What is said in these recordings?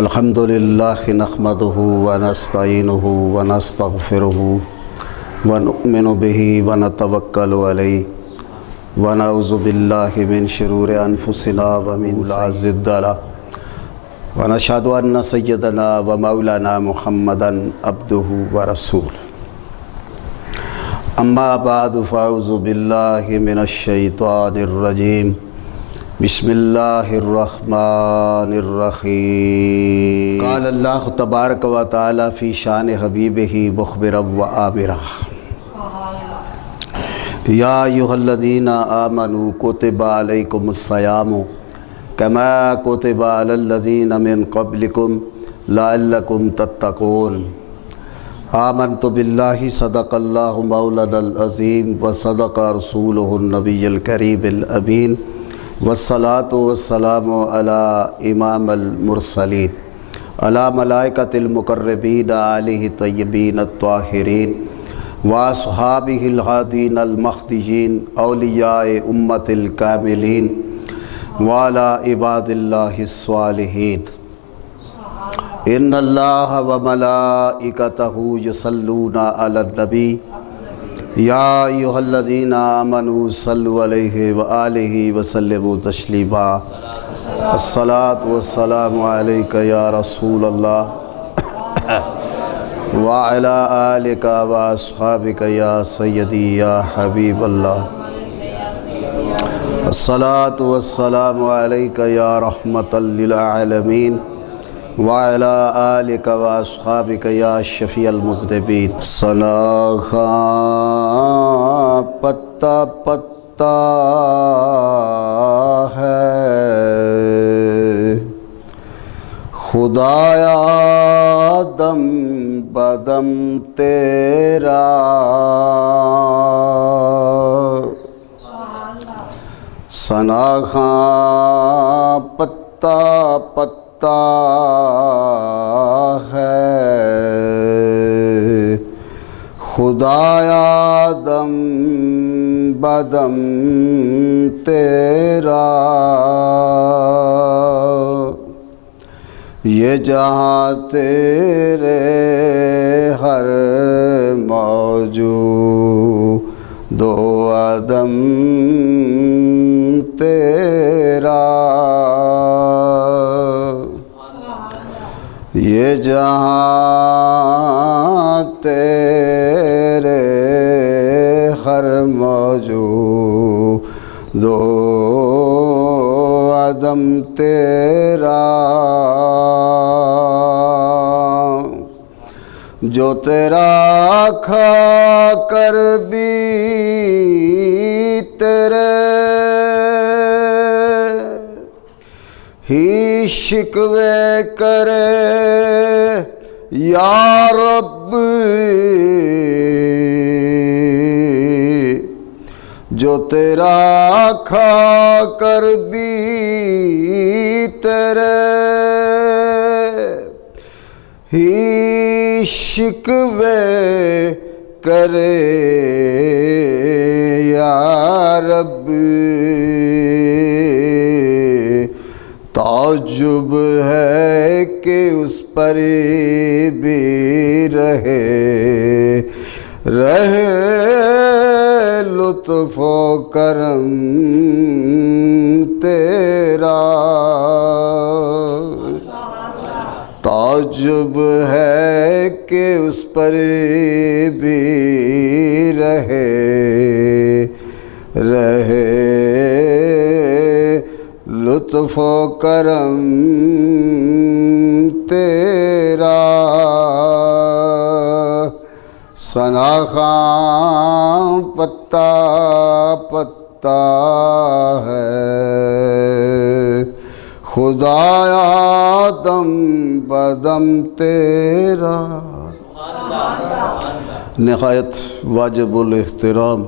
الحمدللہ نحمدہ ونستعینہ ونستغفرہ ونؤمن بہ ونتوکل علیہ ونعوذ باللہ من شرور انفسنا ومن سیئات اعمالنا ونشہد ان سیدنا ومولانا محمدا عبدہ ورسولہ اما بعد فاعوذ باللہ من الشیطان الرجیم بسم اللہ الرحمن الرحیم قال اللہ تبارک و تعالی فی شان حبیبہ مخبرا و آمرا یا ایھا الذین آمنوا کتب علیکم الصیام کما کتب علی الذین من قبلکم لعلکم تتقون آمنت باللہ صدق اللہ مولانا العظیم وصدق رسولہ النبی الکریم الامین والصلاة والسلام علی امام المرسلین علی ملائکۃ المقربین آلہ طیبین الطاہرین واصحابہ الہادین المہدیین اولیاء امت الکاملین وعلی عباد اللہ الصالحین ان اللہ وملائکتہ یصلون علی النبی یا ایھا الذین آمنوا صلوا علیہ وآلہ وسلموا تسلیما الصلاۃ والسلام علیک یا رسول اللہ وعلی آلک واصحابک یا سیدی یا حبیب اللہ الصلاۃ والسلام علیک یا رحمۃ للعالمین وعلی آلک واصحابک یا شفیع المذنبین ثنا خواں پتا پتا ہے خدایا دم بدم تیرا ثنا خواں پتا پتا ہے خدایا دم بدم تیرا یہ جہاں تیرے ہر موجود و عدم تیرا یہ جہاں تیرے ہر موجود و عدم تیرا جو تیرا کھا کر بھی تیرے ہی شکوے کرے یا رب جو تیرا کھا کر بھی تیرے ہی شکوے کرے یا رب تعجب ہے کہ اس پر بھی رہے لطف و کرم تیرا تعجب ہے کہ اس پر بھی رہے لطف و کرم تیرا ثنا خواں پتا پتا ہے خدایا دم بدم تیرا نہایت واجب الاحترام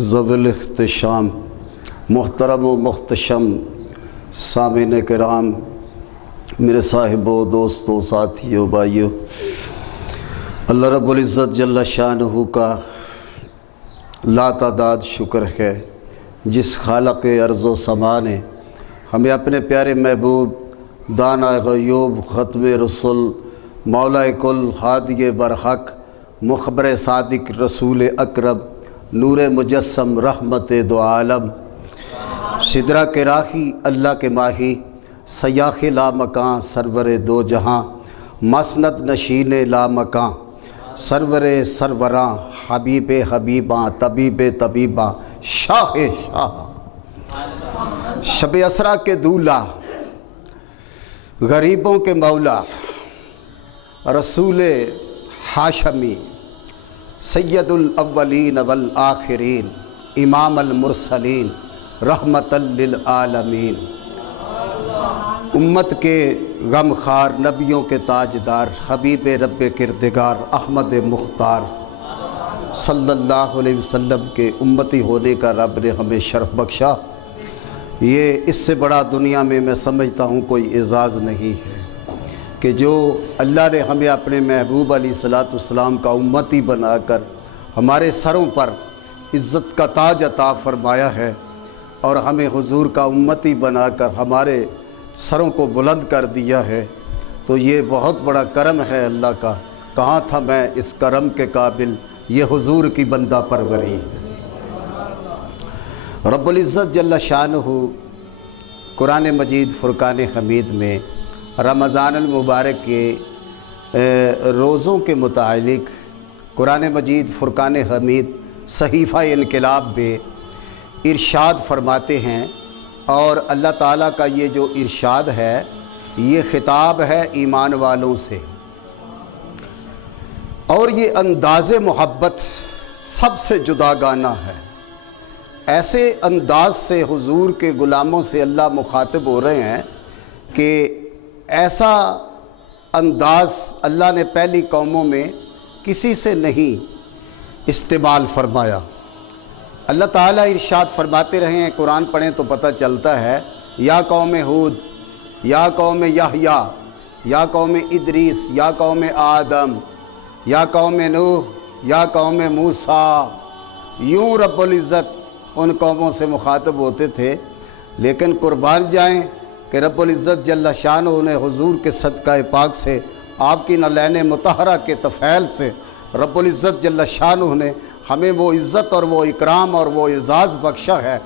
ذوی الاحتشام محترم و محتشم سامعین کرام میرے صاحبوں دوستوں ساتھیوں بھائیوں اللہ رب العزت جل شانہ کا لاتعداد شکر ہے جس خالق ارض و سما نے ہمیں اپنے پیارے محبوب دانا غیوب ختم رسول مولا کل ہادی برحق مخبر صادق رسول اکرم نور مجسم رحمت دو عالم سدرہ کے راہی اللہ کے ماہی سیاخ لا مکان سرور دو جہاں مسند نشین لا مکان سرور سروراں حبیب حبیباں طبیب طبیباں شاہ شاہ شب اسرا کے دولہ غریبوں کے مولا رسول ہاشمی سید الاولین والآخرین امام المرسلین رحمت للعالمین امت کے غم خار نبیوں کے تاجدار حبیب رب کردگار احمد مختار صلی اللہ علیہ وسلم کے امتی ہونے کا رب نے ہمیں شرف بخشا۔ یہ اس سے بڑا دنیا میں سمجھتا ہوں کوئی اعزاز نہیں ہے کہ جو اللہ نے ہمیں اپنے محبوب علیہ السلام کا امتی بنا کر ہمارے سروں پر عزت کا تاج عطا فرمایا ہے اور ہمیں حضور کا امتی بنا کر ہمارے سروں کو بلند کر دیا ہے، تو یہ بہت بڑا کرم ہے اللہ کا۔ کہاں تھا میں اس کرم کے قابل، یہ حضور کی بندہ پروری ہے۔ رب العزت جل شانہ قرآن مجید فرقان حمید میں رمضان المبارک کے روزوں کے متعلق قرآن مجید فرقان حمید صحیفہ انقلاب میں ارشاد فرماتے ہیں، اور اللہ تعالیٰ کا یہ جو ارشاد ہے یہ خطاب ہے ایمان والوں سے، اور یہ انداز محبت سب سے جداگانہ ہے۔ ایسے انداز سے حضور کے غلاموں سے اللہ مخاطب ہو رہے ہیں کہ ایسا انداز اللہ نے پہلی قوموں میں کسی سے نہیں استعمال فرمایا۔ اللہ تعالیٰ ارشاد فرماتے رہے ہیں، قرآن پڑھیں تو پتہ چلتا ہے، یا قوم ہود، یا قوم یحییٰ، یا قوم ادریس، یا قوم آدم، یا قوم نوح، یا قوم موسیٰ، یوں رب العزت ان قوموں سے مخاطب ہوتے تھے۔ لیکن قربان جائیں کہ رب العزت جل شانہ نے حضور کے صدقہ پاک سے، آپ کی نالین مطہرہ کے طفیل سے رب العزت جل شانہ نے ہمیں وہ عزت اور وہ اکرام اور وہ اعزاز بخشا ہے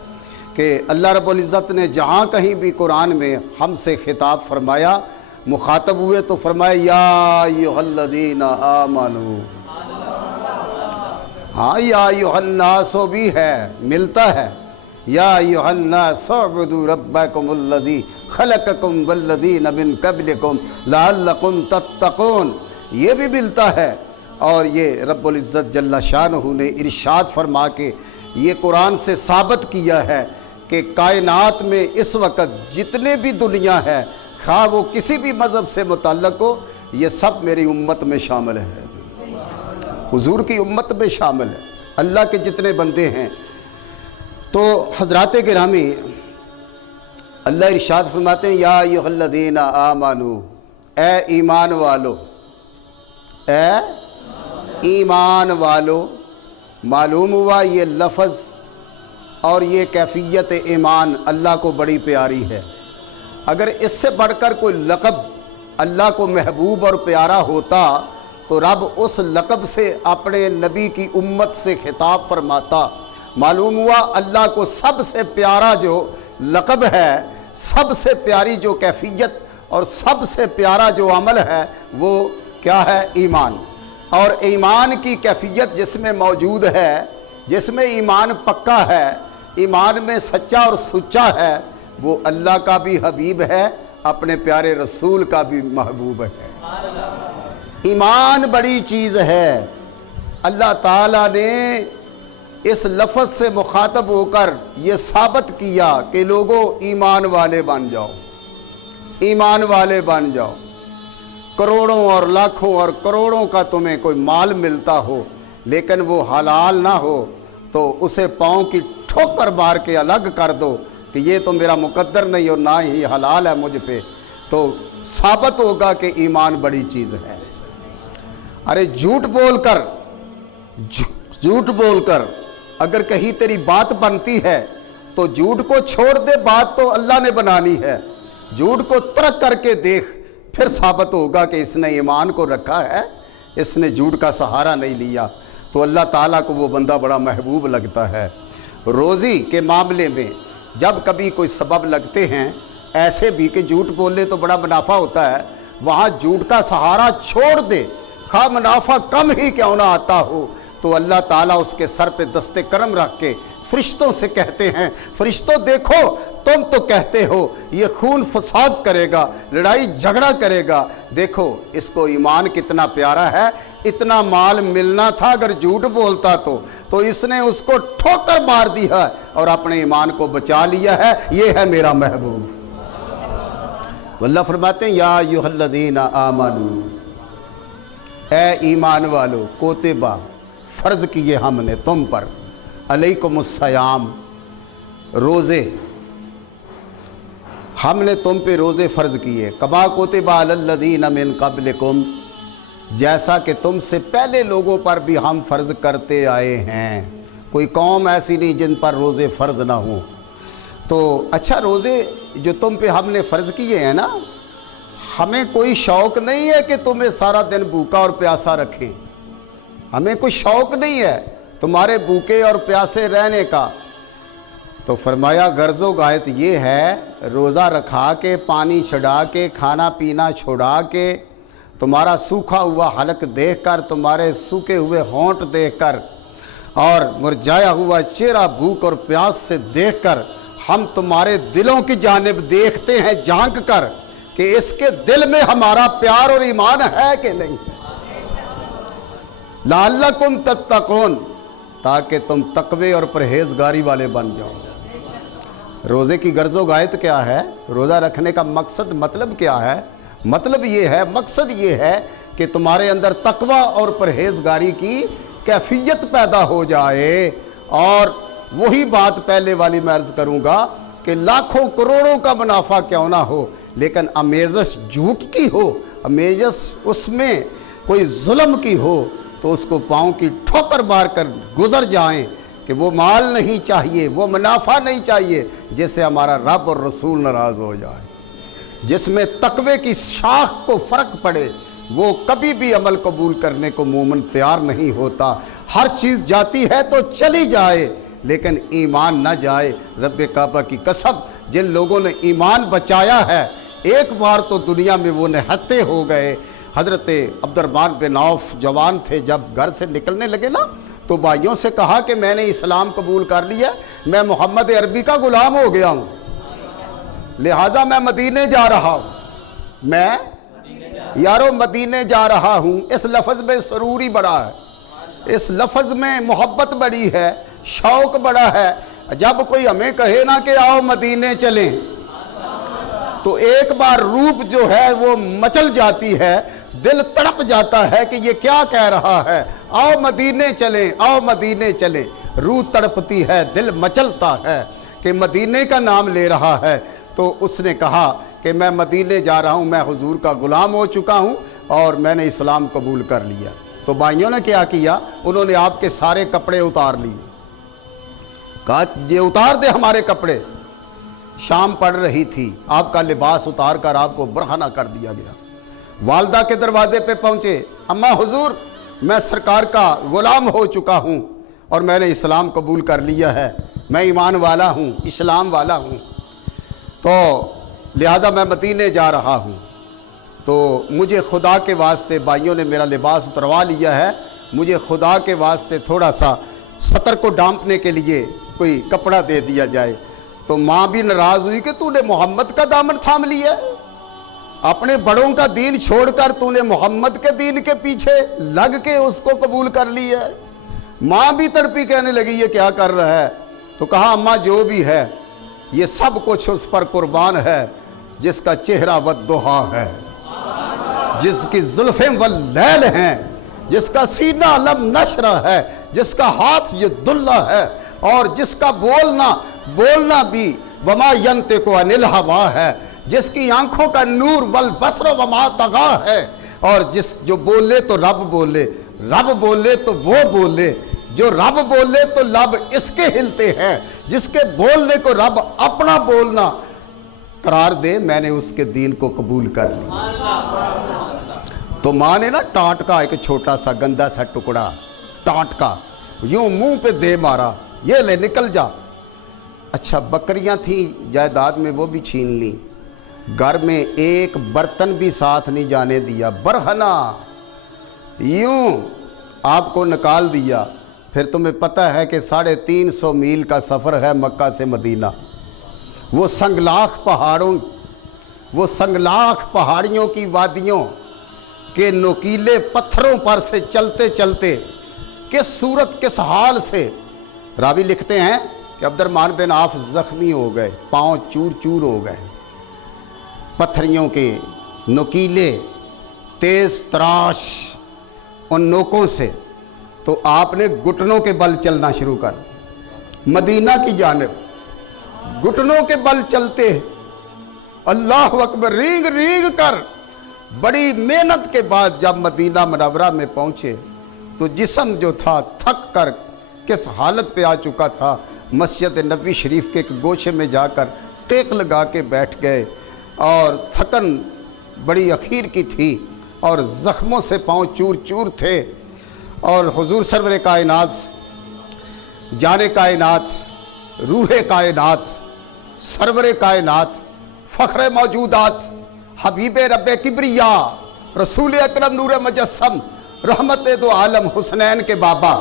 کہ اللہ رب العزت نے جہاں کہیں بھی قرآن میں ہم سے خطاب فرمایا، مخاطب ہوئے تو فرمایا یا ایھا الذین آمنوا۔ ہاں یا ایھا الناس بھی ہے، ملتا ہے، یا ایھا الناس اعبدوا ربکم الذی خلقکم والذین من قبلکم لعلکم تتقون، یہ بھی ملتا ہے۔ اور یہ رب العزت جل شانہ نے ارشاد فرما کے یہ قرآن سے ثابت کیا ہے کہ کائنات میں اس وقت جتنے بھی دنیا ہے، خواہ وہ کسی بھی مذہب سے متعلق ہو، یہ سب میری امت میں شامل ہے، حضور کی امت میں شامل ہے، اللہ کے جتنے بندے ہیں۔ تو حضرات گرامی، اللہ ارشاد فرماتے ہیں یا ایھا الذین آمنوا، اے ایمان والو، اے ایمان والو۔ معلوم ہوا یہ لفظ اور یہ کیفیت ایمان اللہ کو بڑی پیاری ہے۔ اگر اس سے بڑھ کر کوئی لقب اللہ کو محبوب اور پیارا ہوتا تو رب اس لقب سے اپنے نبی کی امت سے خطاب فرماتا۔ معلوم ہوا اللہ کو سب سے پیارا جو لقب ہے، سب سے پیاری جو کیفیت اور سب سے پیارا جو عمل ہے وہ کیا ہے؟ ایمان۔ اور ایمان کی کیفیت جس میں موجود ہے، جس میں ایمان پکا ہے، ایمان میں سچا اور سچا ہے، وہ اللہ کا بھی حبیب ہے، اپنے پیارے رسول کا بھی محبوب ہے۔ ایمان بڑی چیز ہے۔ اللہ تعالیٰ نے اس لفظ سے مخاطب ہو کر یہ ثابت کیا کہ لوگوں ایمان والے بن جاؤ، ایمان والے بن جاؤ۔ کروڑوں اور لاکھوں اور کروڑوں کا تمہیں کوئی مال ملتا ہو لیکن وہ حلال نہ ہو تو اسے پاؤں کی ٹھوکر مار کے الگ کر دو کہ یہ تو میرا مقدر نہیں اور نہ ہی حلال ہے مجھ پہ، تو ثابت ہوگا کہ ایمان بڑی چیز ہے۔ ارے جھوٹ بول کر اگر کہیں تیری بات بنتی ہے تو جھوٹ کو چھوڑ دے، بات تو اللہ نے بنانی ہے۔ جھوٹ کو ترک کر کے دیکھ، پھر ثابت ہوگا کہ اس نے ایمان کو رکھا ہے، اس نے جھوٹ کا سہارا نہیں لیا۔ تو اللہ تعالیٰ کو وہ بندہ بڑا محبوب لگتا ہے۔ روزی کے معاملے میں جب کبھی کوئی سبب لگتے ہیں ایسے بھی کہ جھوٹ بولے تو بڑا منافع ہوتا ہے، وہاں جھوٹ کا سہارا چھوڑ دے، خواہ منافع کم ہی کیوں نہ آتا ہو، تو اللہ تعالیٰ اس کے سر پہ دست کرم رکھ کے فرشتوں سے کہتے ہیں، فرشتوں دیکھو تم تو کہتے ہو یہ خون فساد کرے گا، لڑائی جھگڑا کرے گا، دیکھو اس کو ایمان کتنا پیارا ہے، اتنا مال ملنا تھا اگر جھوٹ بولتا تو اس نے اس کو ٹھوکر مار دیا اور اپنے ایمان کو بچا لیا ہے، یہ ہے میرا محبوب۔ تو اللہ فرماتے ہیں یا ایھا الذین آمنوا، اے ایمان والو، کوتبہ فرض کیے ہم نے تم پر، علیکم الصیام، روزے، ہم نے تم پہ روزے فرض کیے، کما کتب علی الذین من قبلکم، جیسا کہ تم سے پہلے لوگوں پر بھی ہم فرض کرتے آئے ہیں، کوئی قوم ایسی نہیں جن پر روزے فرض نہ ہوں۔ تو اچھا روزے جو تم پہ ہم نے فرض کیے ہیں نا، ہمیں کوئی شوق نہیں ہے کہ تمہیں سارا دن بھوکا اور پیاسا رکھیں، ہمیں کوئی شوق نہیں ہے تمہارے بھوکے اور پیاسے رہنے کا۔ تو فرمایا غرض و غایت یہ ہے، روزہ رکھا کے، پانی چڑھا کے، کھانا پینا چھوڑا کے، تمہارا سوکھا ہوا حلق دیکھ کر، تمہارے سوکھے ہوئے ہونٹ دیکھ کر اور مرجھایا ہوا چہرہ بھوک اور پیاس سے دیکھ کر، ہم تمہارے دلوں کی جانب دیکھتے ہیں جھانک کر کہ اس کے دل میں ہمارا پیار اور ایمان ہے کہ نہیں، لعلکم تتقون، تاکہ تم تقوی اور پرہیزگاری والے بن جاؤ۔ روزے کی غرض و غایت کیا ہے؟ روزہ رکھنے کا مقصد، مطلب کیا ہے؟ مطلب یہ ہے، مقصد یہ ہے کہ تمہارے اندر تقوی اور پرہیزگاری کی کیفیت پیدا ہو جائے۔ اور وہی بات پہلے والی میں عرض کروں گا کہ لاکھوں کروڑوں کا منافع کیوں نہ ہو، لیکن امیزش جھوٹ کی ہو، امیزش اس میں کوئی ظلم کی ہو، تو اس کو پاؤں کی ٹھوکر مار کر گزر جائیں کہ وہ مال نہیں چاہیے، وہ منافع نہیں چاہیے جس سے ہمارا رب اور رسول ناراض ہو جائے۔ جس میں تقوی کی شاخ کو فرق پڑے وہ کبھی بھی عمل قبول کرنے کو مومن تیار نہیں ہوتا۔ ہر چیز جاتی ہے تو چلی جائے لیکن ایمان نہ جائے۔ رب کعبہ کی قسم، جن لوگوں نے ایمان بچایا ہے ایک بار تو دنیا میں وہ نہتے ہو گئے۔ حضرت عبد الرحمن بن عوف جوان تھے، جب گھر سے نکلنے لگے نا تو بھائیوں سے کہا کہ میں نے اسلام قبول کر لیا، میں محمد عربی کا غلام ہو گیا ہوں، لہٰذا میں مدینے جا رہا ہوں، میں یارو مدینے جا رہا ہوں۔ اس لفظ میں سروری بڑا ہے، اس لفظ میں محبت بڑی ہے، شوق بڑا ہے۔ جب کوئی ہمیں کہے نا کہ آؤ مدینے چلیں تو ایک بار روح جو ہے وہ مچل جاتی ہے، دل تڑپ جاتا ہے کہ یہ کیا کہہ رہا ہے، آؤ مدینے چلیں، آؤ مدینے چلیں، روح تڑپتی ہے، دل مچلتا ہے کہ مدینے کا نام لے رہا ہے۔ تو اس نے کہا کہ میں مدینے جا رہا ہوں، میں حضور کا غلام ہو چکا ہوں اور میں نے اسلام قبول کر لیا۔ تو بھائیوں نے کیا کیا، انہوں نے آپ کے سارے کپڑے اتار لیے، کہا یہ اتار دے ہمارے کپڑے۔ شام پڑ رہی تھی، آپ کا لباس اتار کر آپ کو برہنہ کر دیا گیا۔ والدہ کے دروازے پہ پہنچے، اماں حضور میں سرکار کا غلام ہو چکا ہوں اور میں نے اسلام قبول کر لیا ہے، میں ایمان والا ہوں، اسلام والا ہوں، تو لہذا میں مدینے جا رہا ہوں، تو مجھے خدا کے واسطے، بھائیوں نے میرا لباس اتروا لیا ہے، مجھے خدا کے واسطے تھوڑا سا سطر کو ڈھانپنے کے لیے کوئی کپڑا دے دیا جائے۔ تو ماں بھی ناراض ہوئی کہ تو نے محمد کا دامن تھام لیا، اپنے بڑوں کا دین چھوڑ کر تو نے محمد کے دین کے پیچھے لگ کے اس کو قبول کر لیا۔ ماں بھی تڑپی، کہنے لگی یہ کیا کر رہا ہے؟ تو کہا اماں جو بھی ہے یہ سب کچھ اس پر قربان ہے جس کا چہرہ والضحیٰ ہے، جس کی زلفیں واللیل ہیں، جس کا سینہ لم نشرہ ہے، جس کا ہاتھ یہ دلہ ہے، اور جس کا بولنا بھی وما ینطق عن الہویٰ ہے، جس کی آنکھوں کا نور والبصر وما طغیٰ ہے، اور جو بولے تو رب بولے، رب بولے تو وہ بولے، جو رب بولے تو لب اس کے ہلتے ہیں، جس کے بولنے کو رب اپنا بولنا قرار دے، میں نے اس کے دین کو قبول کر لیا۔ تو ماں نے نا ٹانٹ کا ایک چھوٹا سا گندا سا ٹکڑا ٹانٹ کا یوں منہ پہ دے مارا، یہ لے نکل جا۔ اچھا بکریاں تھیں جائیداد میں، وہ بھی چھین لی، گھر میں ایک برتن بھی ساتھ نہیں جانے دیا، برہنہ یوں آپ کو نکال دیا۔ پھر تمہیں پتہ ہے کہ 350 میل کا سفر ہے مکہ سے مدینہ، وہ سنگلاخ پہاڑیوں کی وادیوں کے نوکیلے پتھروں پر سے چلتے چلتے کس صورت کس حال سے، راوی لکھتے ہیں کہ عبد الرحمن بن عوف زخمی ہو گئے، پاؤں چور چور ہو گئے، پتھریوں کے نوکیلے تیز تراش ان نوکوں سے۔ تو آپ نے گھٹنوں کے بل چلنا شروع کر دیا مدینہ کی جانب، گھٹنوں کے بل چلتے، اللہ اکبر، ریگ ریگ کر بڑی محنت کے بعد جب مدینہ منورہ میں پہنچے تو جسم جو تھا تھک کر کس حالت پہ آ چکا تھا، مسجد نبوی شریف کے ایک گوشے میں جا کر ٹیک لگا کے بیٹھ گئے، اور تھکن بڑی اخیر کی تھی اور زخموں سے پاؤں چور چور تھے۔ اور حضور سرور کائنات، جان کائنات، روح کائنات، سرور کائنات، فخر موجودات، حبیب رب کبریا، رسول اکرم نور مجسم، رحمت دو عالم، حسنین کے بابا،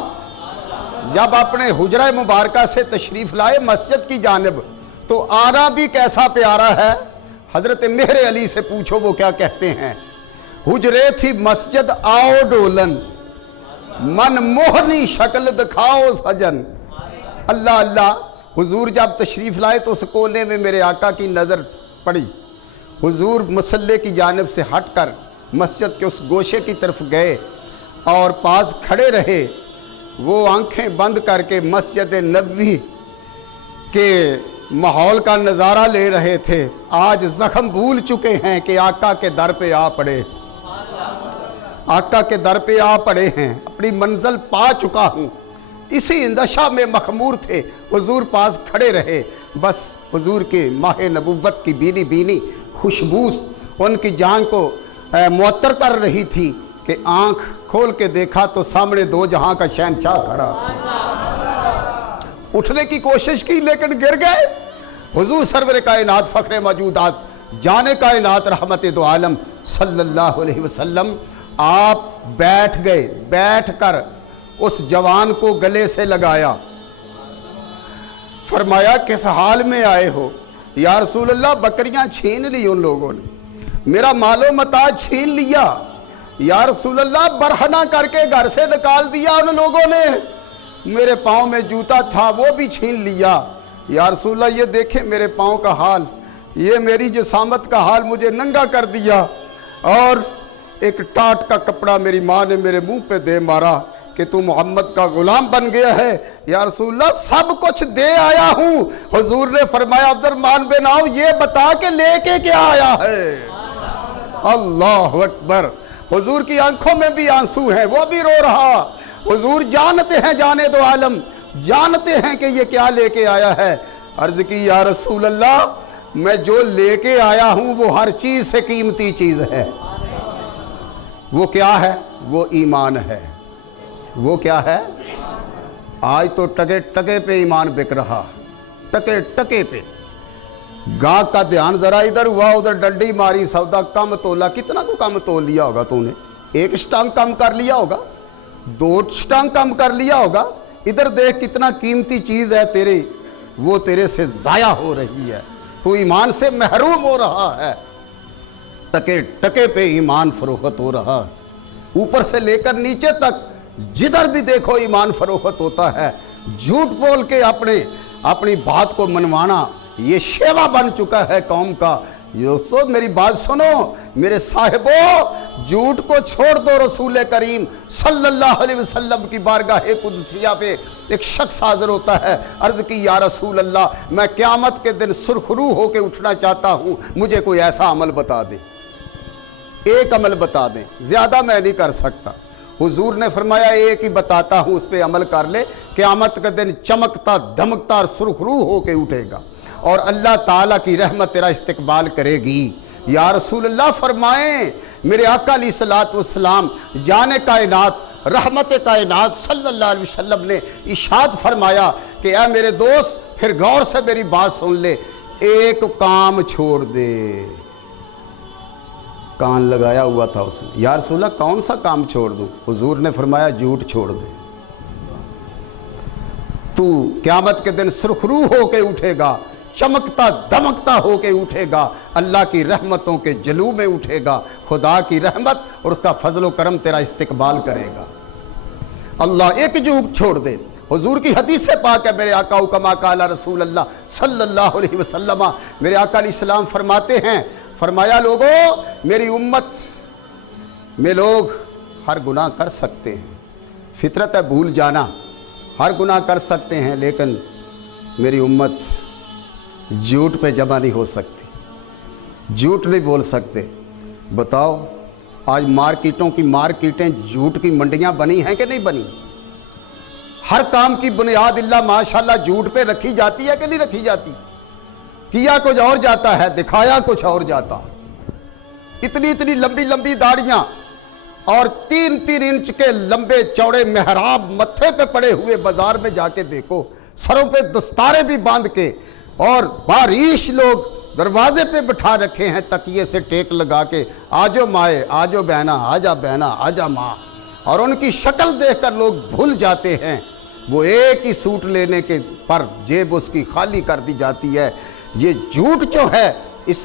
جب اپنے حجرہ مبارکہ سے تشریف لائے مسجد کی جانب تو آنا بھی کیسا پیارا ہے۔ حضرت مہر علی سے پوچھو وہ کیا کہتے ہیں، حجرے تھی مسجد آؤ ڈولن، من موہنی شکل دکھاؤ سجن۔ اللہ اللہ، حضور جب تشریف لائے تو اس کونے میں میرے آقا کی نظر پڑی، حضور مصلی کی جانب سے ہٹ کر مسجد کے اس گوشے کی طرف گئے اور پاس کھڑے رہے، وہ آنکھیں بند کر کے مسجد نبوی کے ماحول کا نظارہ لے رہے تھے۔ آج زخم بھول چکے ہیں کہ آقا کے در پہ آ پڑے، آقا کے در پہ آ پڑے ہیں، اپنی منزل پا چکا ہوں۔ اسی اندشا میں مخمور تھے، حضور پاس کھڑے رہے، بس حضور کے ماہ نبوت کی بینی بینی خوشبو ان کی جان کو معطر کر رہی تھی کہ آنکھ کھول کے دیکھا تو سامنے دو جہاں کا شہنشاہ کھڑا تھا۔ اٹھنے کی کوشش کی لیکن گر گئے۔ حضور سرور کائنات، فخر موجودات، جان کائنات، رحمت دو عالم صلی اللہ علیہ وسلم آپ بیٹھ گئے، بیٹھ کر اس جوان کو گلے سے لگایا، فرمایا کس حال میں آئے ہو؟ یا رسول اللہ بکریاں چھین لی ان لوگوں نے، میرا مال و متاع چھین لیا، یا رسول اللہ برہنہ کر کے گھر سے نکال دیا ان لوگوں نے، میرے پاؤں میں جوتا تھا وہ بھی چھین لیا، یا رسول اللہ یہ دیکھیں میرے پاؤں کا حال، یہ میری جسامت کا حال، مجھے ننگا کر دیا، اور ایک ٹاٹ کا کپڑا میری ماں نے میرے منہ پہ دے مارا کہ تو محمد کا غلام بن گیا ہے۔ یا رسول اللہ سب کچھ دے آیا ہوں۔ حضور نے فرمایا عبد الرحمن بن عوف یہ بتا کہ لے کے کیا آیا ہے؟ اللہ اکبر، حضور کی آنکھوں میں بھی آنسو ہیں، وہ بھی رو رہا۔ حضور جانتے ہیں، جانے دو عالم جانتے ہیں کہ یہ کیا لے کے آیا ہے۔ عرض کی یا رسول اللہ میں جو لے کے آیا ہوں وہ ہر چیز سے قیمتی چیز ہے۔ وہ کیا ہے؟ وہ ایمان ہے۔ وہ کیا ہے؟ آج تو ٹکے ٹکے پہ ایمان بک رہا، ٹکے ٹکے پہ۔ گاہک کا دھیان ذرا ادھر ہوا، ادھر ڈنڈی ماری، سودا کم تولا، کتنا کو کم تول لیا ہوگا تو نے؟ 1 سٹنگ کم کر لیا ہوگا، 2 سٹنگ کم کر لیا ہوگا۔ ادھر دیکھ کتنا قیمتی چیز ہے تیرے، وہ تیرے سے ضائع ہو رہی ہے، تو ایمان سے محروم ہو رہا ہے۔ ٹکے ٹکے پہ ایمان فروخت ہو رہا، اوپر سے لے کر نیچے تک جدھر بھی دیکھو ایمان فروخت ہوتا ہے۔ جھوٹ بول کے اپنی بات کو منوانا یہ شیوا بن چکا ہے قوم کا۔ یوسف میری بات سنو میرے صاحبوں، جھوٹ کو چھوڑ دو۔ رسول کریم صلی اللہ علیہ وسلم کی بارگاہ قدسیہ پہ ایک شخص حاضر ہوتا ہے، عرض کی یا رسول اللہ میں قیامت کے دن سرخرو ہو کے اٹھنا چاہتا ہوں، مجھے کوئی ایسا عمل بتا دیں، ایک عمل بتا دیں، زیادہ میں نہیں کر سکتا۔ حضور نے فرمایا ایک ہی بتاتا ہوں، اس پہ عمل کر لے، قیامت کے دن چمکتا دھمکتا اور سرخرو ہو کے اٹھے گا۔ اور اللہ تعالیٰ کی رحمت تیرا استقبال کرے گی۔ یا رسول اللہ فرمائیں میرے آقا علیہ الصلوۃ والسلام جان کائنات رحمت کائنات صلی اللہ علیہ وسلم نے ارشاد فرمایا کہ اے میرے دوست پھر غور سے میری بات سن لے، ایک کام چھوڑ دے۔ کان لگایا ہوا تھا اس نے، یا رسول اللہ کون سا کام چھوڑ دوں؟ حضور نے فرمایا جھوٹ چھوڑ دے۔ تو قیامت کے دن سرخرو ہو کے اٹھے گا، چمکتا دمکتا ہو کے اٹھے گا، اللہ کی رحمتوں کے جلو میں اٹھے گا، خدا کی رحمت اور اس کا فضل و کرم تیرا استقبال کرے گا۔ اللہ ایک جھوٹ چھوڑ دے۔ حضور کی حدیث سے پاک ہے، میرے آقا کما قال رسول اللہ صلی اللہ علیہ وسلم، میرے آقا علیہ السلام فرماتے ہیں، فرمایا لوگوں میری امت میں لوگ ہر گناہ کر سکتے ہیں، فطرت ہے بھول جانا، ہر گناہ کر سکتے ہیں، لیکن میری امت جھوٹ پہ جمع نہیں ہو سکتی، جھوٹ نہیں بول سکتے۔ بتاؤ آج مارکیٹیں جھوٹ کی منڈیاں بنی ہیں کہ نہیں بنی؟ ہر کام کی بنیاد اللہ ماشاءاللہ جھوٹ پہ رکھی جاتی ہے کہ نہیں رکھی جاتی؟ کیا کچھ اور جاتا ہے، دکھایا کچھ اور جاتا۔ اتنی لمبی لمبی داڑیاں اور 3 انچ کے لمبے چوڑے محراب متھے پہ پڑے ہوئے، بازار میں جا کے دیکھو سروں پہ دستاریں بھی باندھ کے، اور باریش لوگ دروازے پہ بٹھا رکھے ہیں تکیے سے ٹیک لگا کے، آجو مائے آجو بہنا، آجا بہنا آجا ماں، اور ان کی شکل دیکھ کر لوگ بھول جاتے ہیں۔ وہ ایک ہی سوٹ لینے کے پر جیب اس کی خالی کر دی جاتی ہے۔ یہ جھوٹ جو ہے اس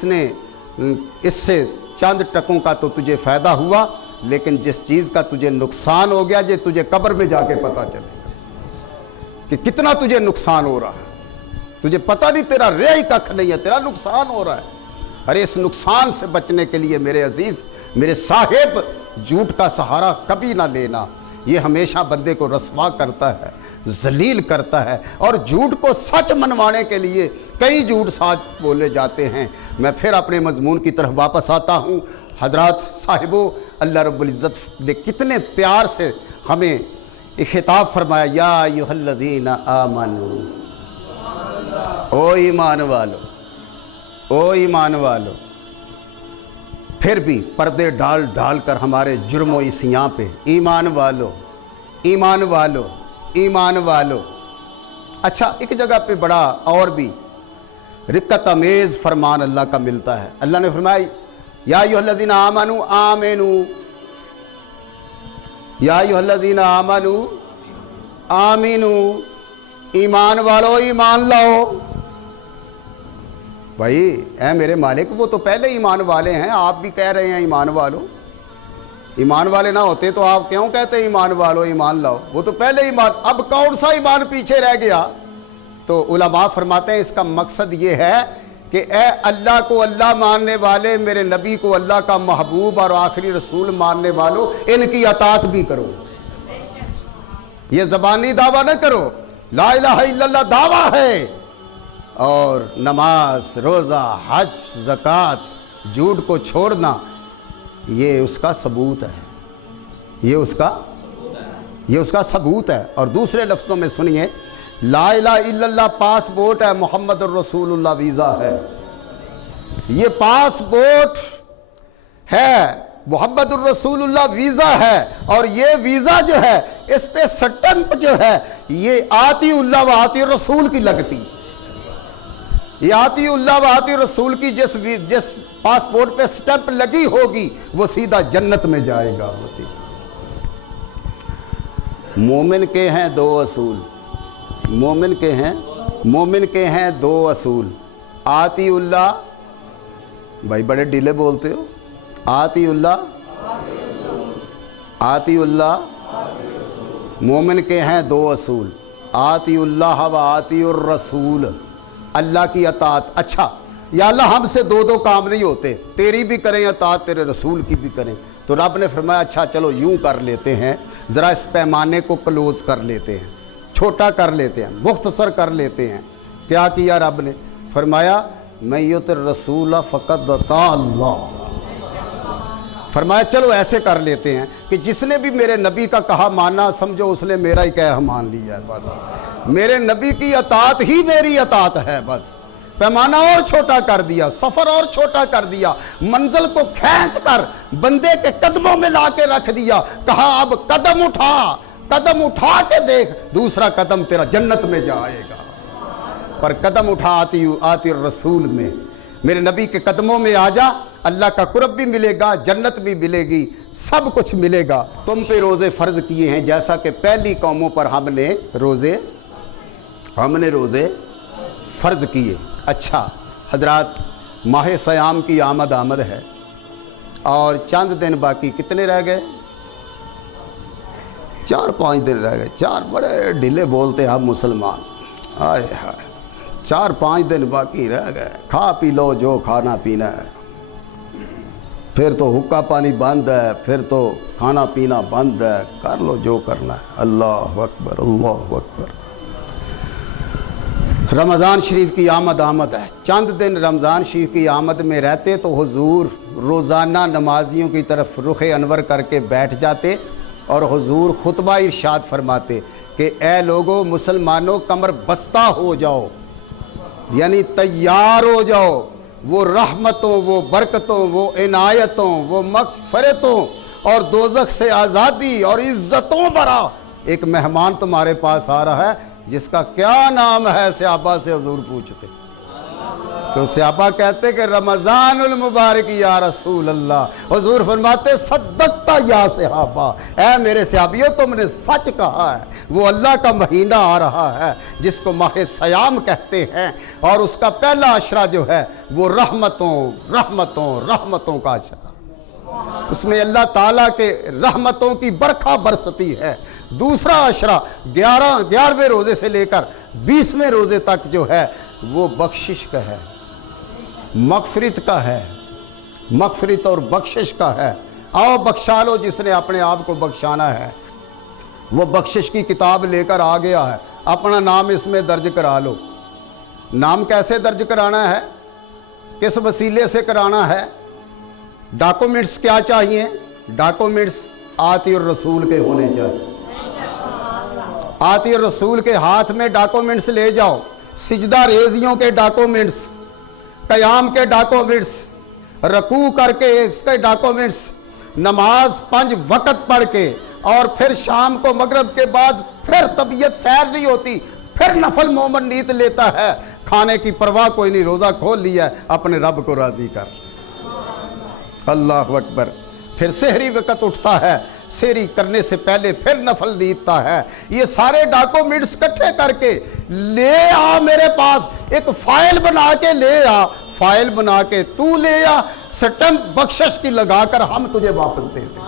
سے چند ٹکوں کا تو تجھے فائدہ ہوا، لیکن جس چیز کا تجھے نقصان ہو گیا یہ تجھے قبر میں جا کے پتہ چلے گا کہ کتنا تجھے نقصان ہو رہا ہے۔ تجھے پتہ نہیں، تیرا رہی ککھ نہیں ہے، تیرا نقصان ہو رہا ہے۔ ارے اس نقصان سے بچنے کے لیے میرے عزیز میرے صاحب جھوٹ کا سہارا کبھی نہ لینا، یہ ہمیشہ بندے کو رسوا کرتا ہے، ذلیل کرتا ہے، اور جھوٹ کو سچ منوانے کے لیے کئی جھوٹ سچ بولے جاتے ہیں۔ میں پھر اپنے مضمون کی طرف واپس آتا ہوں۔ حضرات صاحبو، اللہ رب العزت نے کتنے پیار سے ہمیں خطاب فرمایا، یا ایھا الذین آمنو، او ایمان والو، او ایمان والو۔ پھر بھی پردے ڈال ڈال کر ہمارے جرم و عصیاں پہ، ایمان والو ایمان والو ایمان والو۔ اچھا ایک جگہ پہ بڑا اور بھی رقت امیز فرمان اللہ کا ملتا ہے۔ اللہ نے فرمایا یا ایھا الذین آمنو آمنو، یا ایھا الذین آمنو آمنو، ایمان والو ایمان لاؤ۔ بھائی اے میرے مالک وہ تو پہلے ایمان والے ہیں، آپ بھی کہہ رہے ہیں ایمان والو۔ ایمان والے نہ ہوتے تو آپ کیوں کہتے ایمان والو ایمان لاؤ؟ وہ تو پہلے ایمان، اب کون سا ایمان پیچھے رہ گیا؟ تو علماء فرماتے ہیں اس کا مقصد یہ ہے کہ اے اللہ کو اللہ ماننے والے، میرے نبی کو اللہ کا محبوب اور آخری رسول ماننے والوں، ان کی اطاعت بھی کرو۔ یہ زبانی دعویٰ نہ کرو، لا الہ الا اللہ دعویٰ ہے، اور نماز روزہ حج زکوٰۃ جھوٹ کو چھوڑنا یہ اس کا ثبوت ہے، یہ اس کا ثبوت ہے۔ اور دوسرے لفظوں میں سنیے، لا الہ الا اللہ پاسپورٹ ہے، محمد الرسول اللہ ویزا ہے۔ یہ پاسپورٹ ہے، محمد الرسول اللہ ویزا ہے، اور یہ ویزا جو ہے اس پہ سٹمپ جو ہے یہ آتی اللہ و آتی رسول کی لگتی ہے۔ یہ آتی اللہ و آتی رسول کی جس پاسپورٹ پہ سٹمپ لگی ہوگی وہ سیدھا جنت میں جائے گا۔ وہ سیدھا۔ مومن کے ہیں دو اصول، مومن کے ہیں دو اصول، آتی اللہ، بھائی بڑے ڈیلے بولتے ہو، آتی اللہ، مومن کے ہیں دو اصول، آتی اللہ و آتی الرسول، اللہ کی اطاعت۔ اچھا یا اللہ ہم سے دو کام نہیں ہوتے، تیری بھی کریں اطاعت، تیرے رسول کی بھی کریں۔ تو رب نے فرمایا اچھا چلو یوں کر لیتے ہیں، ذرا اس پیمانے کو کلوز کر لیتے ہیں، چھوٹا کر لیتے ہیں، مختصر کر لیتے ہیں۔ کیا کیا رب نے؟ فرمایا من یطع الرسول فقد اطاع اللہ۔ فرمایا چلو ایسے کر لیتے ہیں کہ جس نے بھی میرے نبی کا کہا مانا، سمجھو اس نے میرا ہی کہا مان لیا ہے، بس میرے نبی کی اطاعت ہی میری اطاعت ہے۔ بس پیمانہ اور چھوٹا کر دیا، سفر اور چھوٹا کر دیا، منزل کو کھینچ کر بندے کے قدموں میں لا کے رکھ دیا، کہا اب قدم اٹھا کے دیکھ، دوسرا قدم تیرا جنت میں جائے گا۔ پر قدم اٹھا آتی الرسول میں، میرے نبی کے قدموں میں آ جا، اللہ کا قرب بھی ملے گا، جنت بھی ملے گی، سب کچھ ملے گا۔ تم پہ روزے فرض کیے ہیں جیسا کہ پہلی قوموں پر ہم نے روزے فرض کیے۔ اچھا حضرات، ماہ سیام کی آمد ہے اور چند دن باقی، کتنے رہ گئے؟ 4-5 دن رہ گئے۔ 4 بڑے ڈھیلے بولتے ہیں ہم مسلمان، آئے ہائے، 4-5 دن باقی رہ گئے، کھا پی لو جو کھانا پینا ہے، پھر تو حقہ پانی بند ہے، پھر تو کھانا پینا بند ہے، کر لو جو کرنا ہے۔ اللہ اکبر، اللہ اکبر۔ رمضان شریف کی آمد ہے، چند دن رمضان شریف کی آمد میں رہتے تو حضور روزانہ نمازیوں کی طرف رخ انور کر کے بیٹھ جاتے اور حضور خطبہ ارشاد فرماتے کہ اے لوگو مسلمانوں، کمر بستہ ہو جاؤ، یعنی تیار ہو جاؤ، وہ رحمتوں، وہ برکتوں، وہ عنایتوں، وہ مغفرتوں اور دوزخ سے آزادی اور عزتوں بھرا ایک مہمان تمہارے پاس آ رہا ہے، جس کا کیا نام ہے؟ صحابہ سے حضور پوچھتے تو صحابہ کہتے کہ رمضان المبارک یا رسول اللہ۔ حضور فرماتے صدقتا یا صحابہ، اے میرے صحابیوں تم نے سچ کہا ہے، وہ اللہ کا مہینہ آ رہا ہے جس کو ماہ سیام کہتے ہیں، اور اس کا پہلا عشرہ جو ہے وہ رحمتوں کا عشرہ، اس میں اللہ تعالیٰ کے رحمتوں کی برکھا برستی ہے۔ دوسرا عشرہ 11ویں روزے سے لے کر 20ویں روزے تک جو ہے وہ بخشش کا ہے، مغفرت کا ہے، مغفرت اور بخشش کا ہے۔ آؤ بخشا لو، جس نے اپنے آپ کو بخشانا ہے وہ بخشش کی کتاب لے کر آ گیا ہے، اپنا نام اس میں درج کرا لو۔ نام کیسے درج کرانا ہے؟ کس وسیلے سے کرانا ہے؟ ڈاکومنٹس کیا چاہیے؟ ڈاکومنٹس آتی الرسول کے ہونے چاہیے۔ آتی الرسول کے ہاتھ میں ڈاکومنٹس لے جاؤ، سجدہ ریزیوں کے ڈاکومنٹس، قیام کے ڈاکومنٹس، رکوع کر کے اس کے ڈاکومنٹس، نماز 5 وقت پڑھ کے، اور پھر شام کو مغرب کے بعد پھر طبیعت سیر نہیں ہوتی، پھر نفل مومن نیت لیتا ہے، کھانے کی پرواہ کوئی نہیں، روزہ کھول لیا ہے، اپنے رب کو راضی کر۔ اللہ اکبر۔ پھر سحری وقت اٹھتا ہے، سحری کرنے سے پہلے پھر نفل نیتتا ہے۔ یہ سارے ڈاکومنٹس کٹھے کر کے لے آ میرے پاس، ایک فائل بنا کے لے آ، فائل بنا کے تو لے آ، سٹمپ بخشش کی لگا کر ہم تجھے واپس دے دیں۔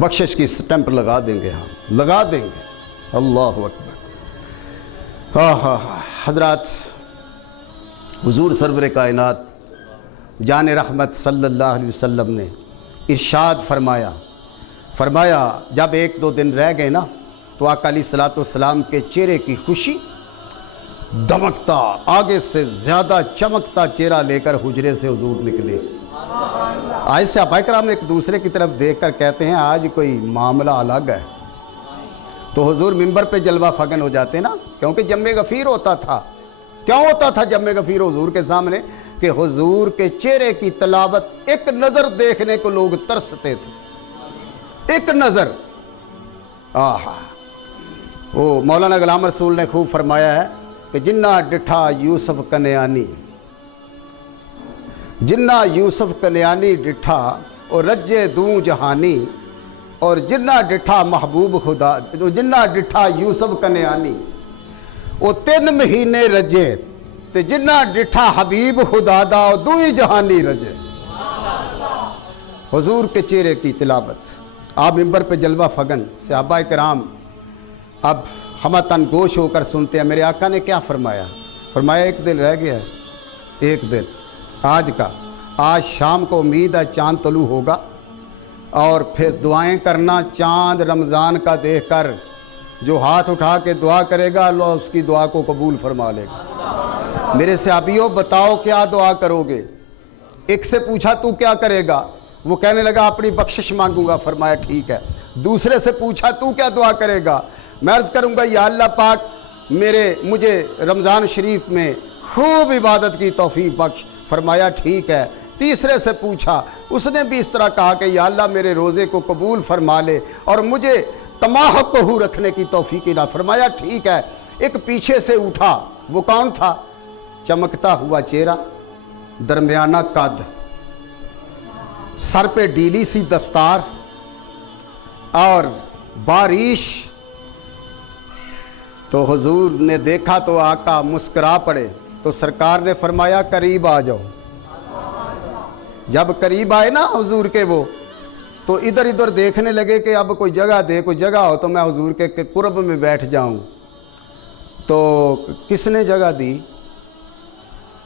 بخشش کی سٹمپ لگا دیں گے، ہم لگا دیں گے۔ اللہ اکبر۔ حضرات، حضور سرور کائنات جان رحمت صلی اللہ علیہ وسلم نے ارشاد فرمایا جب 1-2 دن رہ گئے نا تو آقا علیہ الصلوۃ والسلام کے چہرے کی خوشی دمکتا، آگے سے زیادہ چمکتا چہرہ لے کر حجرے سے حضور نکلے۔ آج صحابہ کرام ایک دوسرے کی طرف دیکھ کر کہتے ہیں آج کوئی معاملہ الگ ہے، تو حضور منبر پہ جلوہ فگن ہو جاتے نا، کیونکہ جم غفیر ہوتا تھا۔ کیا ہوتا تھا جم غفیر حضور کے سامنے؟ کہ حضور کے چہرے کی تلاوت ایک نظر دیکھنے کو لوگ ترستے تھے، ایک نظر۔ وہ مولانا غلام رسول نے خوب فرمایا ہے کہ جنہ ڈٹھا یوسف کنیانی ڈٹھا اور رجے دوں جہانی، اور جنہ ڈٹھا محبوب خدا، جنہ ڈٹھا یوسف کنیانی وہ 3 مہینے رجے، تے جنہ ڈٹھا حبیب خدا دا دوئی جہانی رجے۔ حضور کے چہرے کی تلاوت، آپ منبر پہ جلوہ فگن، صحابہ کرام اب ہمتن گوش ہو کر سنتے ہیں میرے آقا نے کیا فرمایا 1 دن رہ گیا ہے، 1 دن آج کا، آج شام کو امید ہے چاند طلوع ہوگا، اور پھر دعائیں کرنا، چاند رمضان کا دیکھ کر جو ہاتھ اٹھا کے دعا کرے گا اللہ اس کی دعا کو قبول فرما لے گا۔ میرے صحابیوں بتاؤ کیا دعا کرو گے؟ ایک سے پوچھا تو کیا کرے گا؟ وہ کہنے لگا اپنی بخشش مانگوں گا، فرمایا ٹھیک ہے۔ دوسرے سے پوچھا تو کیا دعا کرے گا؟ میں عرض کروں گا یا اللہ پاک مجھے رمضان شریف میں خوب عبادت کی توفیق بخش۔ فرمایا ٹھیک ہے۔ تیسرے سے پوچھا، اس نے بھی اس طرح کہا کہ یا اللہ میرے روزے کو قبول فرما لے اور مجھے تماحق کو رکھنے کی توفیق عطا۔ فرمایا ٹھیک ہے۔ ایک پیچھے سے اٹھا، وہ کون تھا؟ چمکتا ہوا چہرہ، درمیانہ قد، سر پہ ڈیلی سی دستار اور بارش۔ تو حضور نے دیکھا تو آقا مسکرا پڑے، تو سرکار نے فرمایا قریب آ جاؤ۔ جب قریب آئے نا حضور کے وہ، تو ادھر ادھر دیکھنے لگے کہ اب کوئی جگہ دے، کوئی جگہ ہو تو میں حضور کے قرب میں بیٹھ جاؤں۔ تو کس نے جگہ دی؟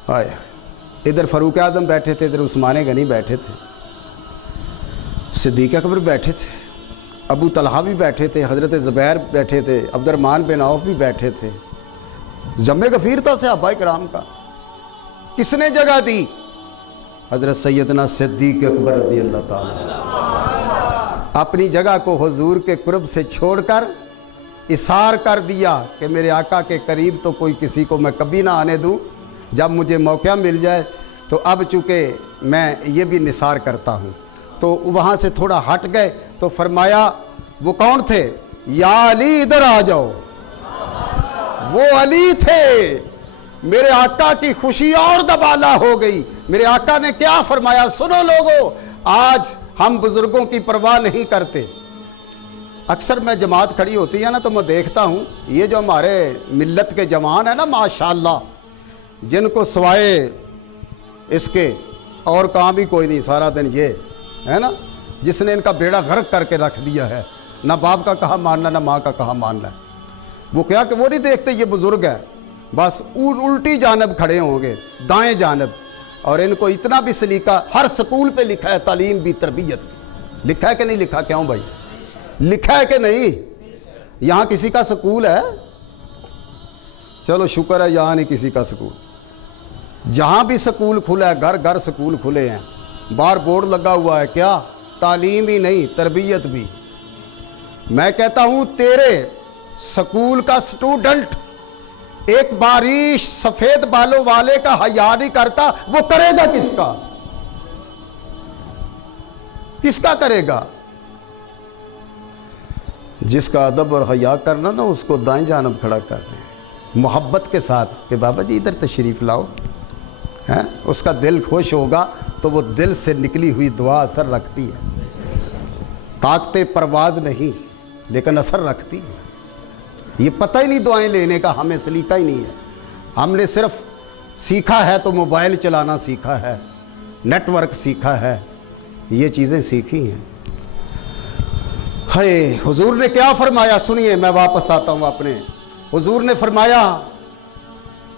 ادھر فاروق اعظم بیٹھے تھے، ادھر عثمان غنی بیٹھے تھے، صدیق اکبر بیٹھے تھے، ابو طلحہ بھی بیٹھے تھے، حضرت زبیر بیٹھے تھے، عبد الرحمن بن عوف بھی بیٹھے تھے۔ جمع غفیر تھا صحابہ کرام کا۔ کس نے جگہ دی؟ حضرت سیدنا صدیق اکبر رضی اللہ تعالیٰ۔ اپنی جگہ کو حضور کے قرب سے چھوڑ کر اصرار کر دیا کہ میرے آقا کے قریب تو کوئی کسی کو میں کبھی نہ آنے دوں، جب مجھے موقع مل جائے تو اب چونکہ میں یہ بھی نثار کرتا ہوں۔ تو وہاں سے تھوڑا ہٹ گئے تو فرمایا وہ کون تھے؟ یا علی ادھر آ جاؤ۔ وہ علی تھے۔ میرے آقا کی خوشی اور دبالا ہو گئی۔ میرے آقا نے کیا فرمایا؟ سنو لوگو، آج ہم بزرگوں کی پرواہ نہیں کرتے۔ اکثر میں جماعت کھڑی ہوتی ہے نا تو میں دیکھتا ہوں یہ جو ہمارے ملت کے جوان ہیں نا ماشاءاللہ، جن کو سوائے اس کے اور کام بھی کوئی نہیں، سارا دن یہ ہے نا جس نے ان کا بیڑا غرق کر کے رکھ دیا ہے، نہ باپ کا کہا ماننا نہ ماں کا کہا ماننا ہے۔ وہ کیا کہ وہ نہیں دیکھتے یہ بزرگ ہے، بس الٹی جانب کھڑے ہوں گے، دائیں جانب۔ اور ان کو اتنا بھی سلیقہ، ہر سکول پہ لکھا ہے تعلیم بھی تربیت بھی، لکھا ہے کہ نہیں لکھا؟ کیوں بھائی لکھا ہے کہ نہیں؟ یہاں کسی کا سکول ہے؟ چلو شکر ہے یہاں نہیں کسی کا سکول۔ جہاں بھی سکول کھلا ہے، گھر گھر سکول کھلے ہیں، باہر بورڈ لگا ہوا ہے، کیا؟ تعلیم ہی نہیں تربیت بھی۔ میں کہتا ہوں تیرے سکول کا سٹوڈنٹ ایک بارش سفید بالوں والے کا حیا نہیں کرتا، وہ کرے گا کس کا؟ کس کا کرے گا؟ جس کا ادب اور حیا کرنا نا اس کو دائیں جانب کھڑا کر دیں، محبت کے ساتھ کہ بابا جی ادھر تشریف لاؤ۔ اس کا دل خوش ہوگا تو وہ دل سے نکلی ہوئی دعا اثر رکھتی ہے۔ طاقت پرواز نہیں لیکن اثر رکھتی ہے۔ یہ پتہ ہی نہیں دعائیں لینے کا، ہمیں سلیقہ ہی نہیں ہے۔ ہم نے صرف سیکھا ہے تو موبائل چلانا سیکھا ہے، نیٹ ورک سیکھا ہے، یہ چیزیں سیکھی ہیں۔ حضور نے کیا فرمایا؟ سنیے، میں واپس آتا ہوں اپنے۔ حضور نے فرمایا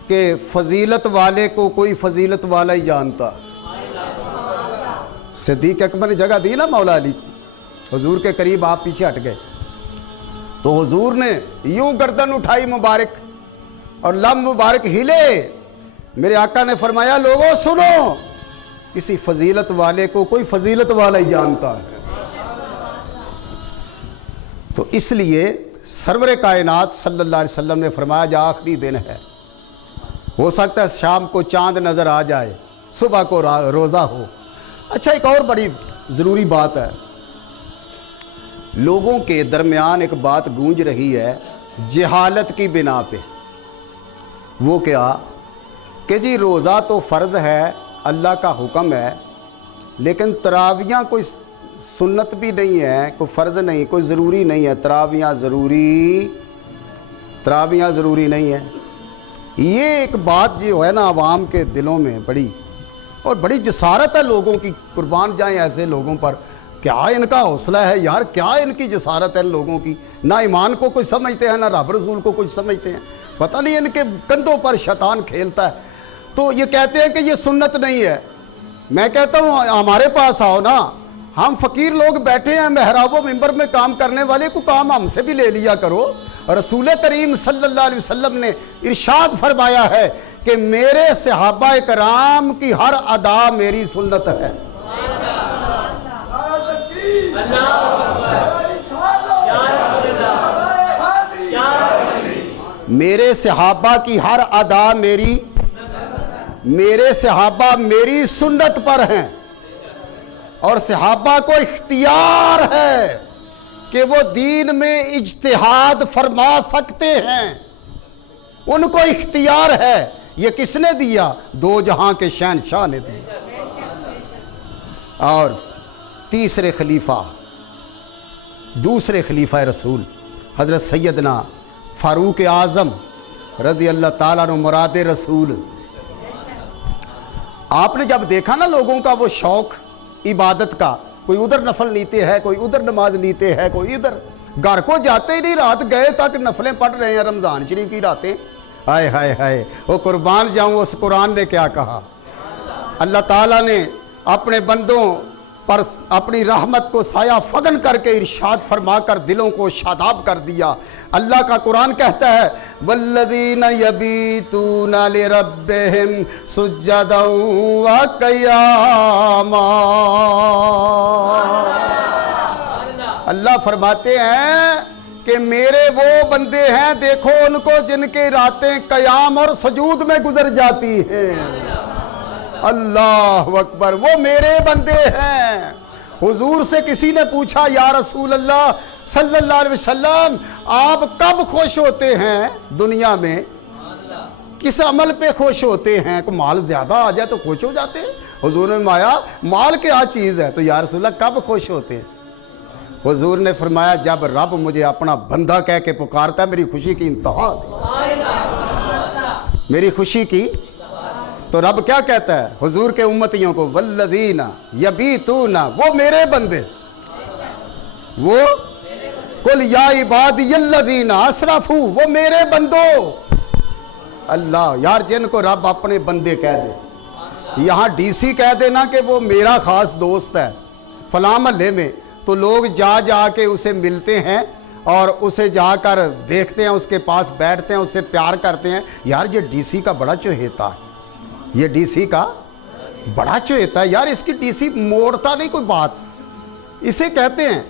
کہ فضیلت والے کو کوئی فضیلت والا ہی جانتا۔ صدیق اکبر نے جگہ دی نا مولا علی کو، حضور کے قریب آپ پیچھے ہٹ گئے تو حضور نے یوں گردن اٹھائی مبارک اور لم مبارک ہلے۔ میرے آقا نے فرمایا لوگوں سنو، کسی فضیلت والے کو کوئی فضیلت والا ہی جانتا ہے۔ تو اس لیے سرور کائنات صلی اللہ علیہ وسلم نے فرمایا جو آخری دن ہے، ہو سکتا ہے شام کو چاند نظر آ جائے، صبح کو روزہ ہو۔ اچھا ایک اور بڑی ضروری بات ہے، لوگوں کے درمیان ایک بات گونج رہی ہے جہالت کی بنا پہ۔ وہ کیا کہ جی روزہ تو فرض ہے، اللہ کا حکم ہے، لیکن تراویاں کوئی سنت بھی نہیں ہے، کوئی فرض نہیں، کوئی ضروری نہیں ہے۔ تراویاں ضروری نہیں ہے۔ یہ ایک بات جو ہے نا عوام کے دلوں میں بڑی جسارت ہے لوگوں کی، قربان جائیں ایسے لوگوں پر۔ کیا ان کا حوصلہ ہے یار، کیا ان کی جسارت ہے ان لوگوں کی؟ نہ ایمان کو کچھ سمجھتے ہیں، نہ رب رسول کو کچھ سمجھتے ہیں، پتہ نہیں ان کے کندھوں پر شیطان کھیلتا ہے۔ تو یہ کہتے ہیں کہ یہ سنت نہیں ہے۔ میں کہتا ہوں ہمارے پاس آؤ نا، ہم فقیر لوگ بیٹھے ہیں محراب و منبر میں کام کرنے والے، کو کام ہم سے بھی لے لیا کرو۔ رسول کریم صلی اللہ علیہ وسلم نے ارشاد فرمایا ہے کہ میرے صحابہ کرام کی ہر ادا میری سنت ہے۔ میرے صحابہ کی ہر ادا میرے صحابہ میری سنت پر ہیں، اور صحابہ کو اختیار ہے کہ وہ دین میں اجتہاد فرما سکتے ہیں، ان کو اختیار ہے۔ یہ کس نے دیا؟ دو جہاں کے شہنشاہ نے دیا۔ اور تیسرے خلیفہ، دوسرے خلیفہ رسول حضرت سیدنا فاروق اعظم رضی اللہ تعالیٰ عنہ مراد رسول۔ آپ نے جب دیکھا نا لوگوں کا وہ شوق عبادت کا، کوئی ادھر نفل نیتے ہے، کوئی ادھر نماز نیتے ہے، کوئی ادھر، گھر کو جاتے ہی نہیں، رات گئے تک نفلیں پڑھ رہے ہیں رمضان شریف کی راتیں۔ ہائے ہائے ہائے، وہ قربان جاؤں، اس قرآن نے کیا کہا؟ اللہ تعالیٰ نے اپنے بندوں پر اپنی رحمت کو سایہ فگن کر کے ارشاد فرما کر دلوں کو شاداب کر دیا۔ اللہ کا قرآن کہتا ہے والذین یبیتون لربہم سجدا وقیاما۔ اللہ فرماتے ہیں کہ میرے وہ بندے ہیں، دیکھو ان کو جن کی راتیں قیام اور سجود میں گزر جاتی ہیں۔ اللہ اکبر، وہ میرے بندے ہیں۔ حضور سے کسی نے پوچھا یا رسول اللہ صلی اللہ علیہ وسلم، آپ کب خوش ہوتے ہیں دنیا میں؟ کس عمل پہ خوش ہوتے ہیں؟ کوئی مال زیادہ آ جائے تو خوش ہو جاتے ہیں؟ حضور نے فرمایا مال کیا چیز ہے؟ تو یا رسول اللہ کب خوش ہوتے ہیں؟ حضور نے فرمایا جب رب مجھے اپنا بندہ کہہ کے پکارتا ہے، میری خوشی کی انتہا نہیں، میری خوشی کی۔ تو رب کیا کہتا ہے حضور کے امتیوں کو؟ والذین یبیتون، وہ میرے بندے، وہ قل یا عبادی الذین اسرفوا، وہ میرے بندوں۔ اللہ یار، جن کو رب اپنے بندے کہہ دے، یہاں ڈی سی کہہ دینا کہ وہ میرا خاص دوست ہے فلاں محلے میں، تو لوگ جا کے اسے ملتے ہیں اور اسے جا کر دیکھتے ہیں، اس کے پاس بیٹھتے ہیں، اس سے پیار کرتے ہیں۔ یار یہ ڈی سی کا بڑا چہیتا ہے، یہ ڈی سی کا بڑا چہیتا ہے یار، اس کی ڈی سی موڑتا نہیں کوئی بات، اسے کہتے ہیں۔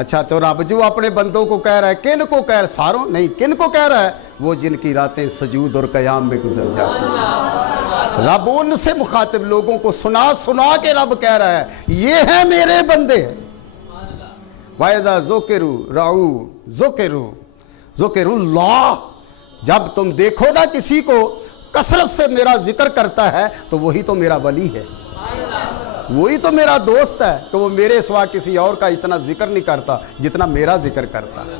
اچھا تو رب جو اپنے بندوں کو کہہ رہا ہے، کن کو کہہ رہا ہے؟ ساروں نہیں، کن کو کہہ رہا ہے؟ وہ جن کی راتیں سجود اور قیام میں گزر جاتی ہیں۔ رب ان سے مخاطب لوگوں کو سنا کے رب کہہ رہا ہے یہ ہیں میرے بندے۔ وَإِذَا ذُكِرُوا رَعُوا ذُكِرُوا اللَّهِ، جب تم دیکھو نا کسی کو کثرت سے میرا ذکر کرتا ہے تو وہی تو میرا ولی ہے، وہی تو میرا دوست ہے، کہ وہ میرے سوا کسی اور کا اتنا ذکر نہیں کرتا جتنا میرا ذکر کرتا ہے۔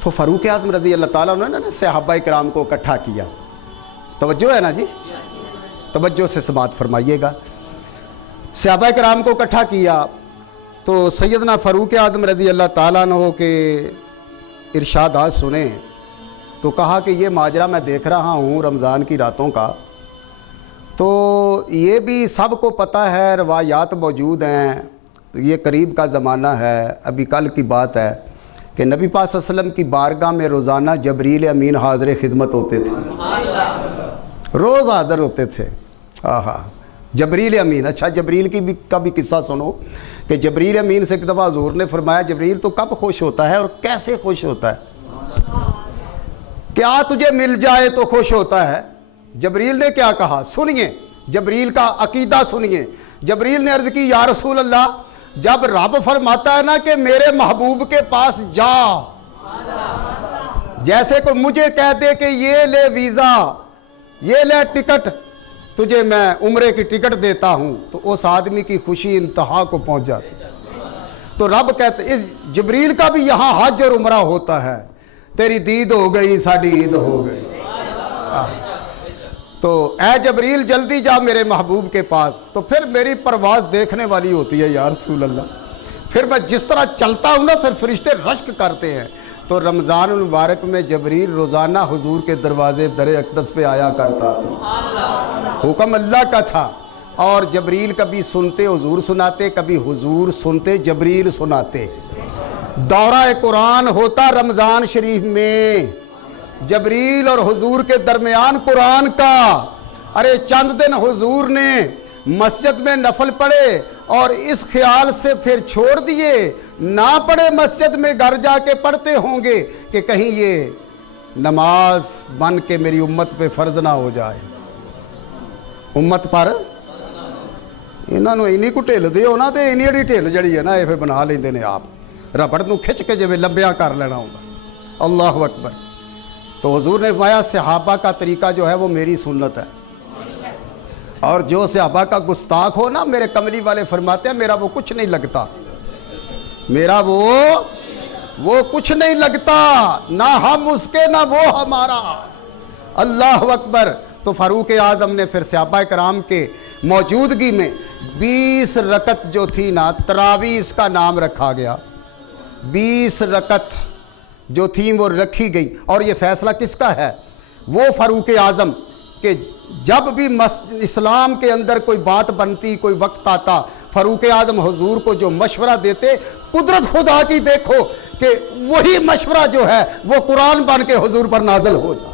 تو فاروق اعظم رضی اللہ تعالیٰ عنہ نے صحابہ کرام کو اکٹھا کیا۔ توجہ ہے نا جی، توجہ سے سماعت فرمائیے گا۔ صحابہ کرام کو اکٹھا کیا تو سیدنا فاروق اعظم رضی اللہ تعالیٰ عنہ کے ارشادات سنیں تو کہا کہ یہ ماجرا میں دیکھ رہا ہوں رمضان کی راتوں کا، تو یہ بھی سب کو پتہ ہے، روایات موجود ہیں، یہ قریب کا زمانہ ہے، ابھی کل کی بات ہے کہ نبی پاک صلی اللہ علیہ وسلم کی بارگاہ میں روزانہ جبریل امین حاضر خدمت ہوتے تھے، روز حاضر ہوتے تھے۔ آہا جبریل امین، اچھا جبریل کا بھی قصہ سنو کہ جبریل امین سے ایک دفعہ حضور نے فرمایا جبریل تو کب خوش ہوتا ہے اور کیسے خوش ہوتا ہے؟ کیا تجھے مل جائے تو خوش ہوتا ہے؟ جبریل نے کیا کہا سنیے، جبریل کا عقیدہ سنیے۔ جبریل نے عرض کی یا رسول اللہ، جب رب فرماتا ہے نا کہ میرے محبوب کے پاس جا، جیسے کوئی مجھے کہہ دے کہ یہ لے ویزا، یہ لے ٹکٹ، تجھے میں عمرے کی ٹکٹ دیتا ہوں، تو اس آدمی کی خوشی انتہا کو پہنچ جاتی۔ تو رب کہتے اس جبریل کا بھی یہاں حج اور عمرہ ہوتا ہے، تیری دید ہو گئی ساڑی عید ہو گئی۔ تو اے جبریل جلدی جا میرے محبوب کے پاس، تو پھر میری پرواز دیکھنے والی ہوتی ہے یا رسول اللہ، پھر میں جس طرح چلتا ہوں نا پھر فرشتے رشک کرتے ہیں۔ تو رمضان المبارک میں جبریل روزانہ حضور کے دروازے در اقدس پہ آیا کرتا تھا، حکم اللہ کا تھا، اور جبریل کبھی سنتے حضور سناتے، کبھی حضور سنتے جبریل سناتے۔ دورہ قرآن ہوتا رمضان شریف میں، جبریل اور حضور کے درمیان قرآن کا۔ ارے چند دن حضور نے مسجد میں نفل پڑھے اور اس خیال سے پھر چھوڑ دیے، نہ پڑھے مسجد میں، گھر جا کے پڑھتے ہوں گے کہ کہیں یہ نماز بن کے میری امت پہ فرض نہ ہو جائے. امت پر انہاں نوں اینی کو ڈھل دیو نا تے اینی ڈھل جڑی ہے نا یہ پھر بنا لیندے نے آپ ربڑ نوں کھچ کے جویں لمبیاں کر لینا ہوندا. اللہ اکبر. تو حضور نے فرمایا صحابہ کا طریقہ جو ہے وہ میری سنت ہے, اور جو صحابہ کا گستاخ ہو نا, میرے کملی والے فرماتے ہیں میرا وہ کچھ نہیں لگتا, میرا وہ کچھ نہیں لگتا, نہ ہم اس کے نہ وہ ہمارا. اللہ اکبر. تو فاروق اعظم نے پھر صحابہ کرام کے موجودگی میں 20 رکعت جو تھی نا, تراویح اس کا نام رکھا گیا. 20 رکعت جو تھیں وہ رکھی گئی. اور یہ فیصلہ کس کا ہے؟ وہ فاروق اعظم کہ جب بھی اسلام کے اندر کوئی بات بنتی, کوئی وقت آتا, فاروق اعظم حضور کو جو مشورہ دیتے, قدرت خدا کی دیکھو کہ وہی مشورہ جو ہے وہ قرآن بن کے حضور پر نازل ہو جاتا.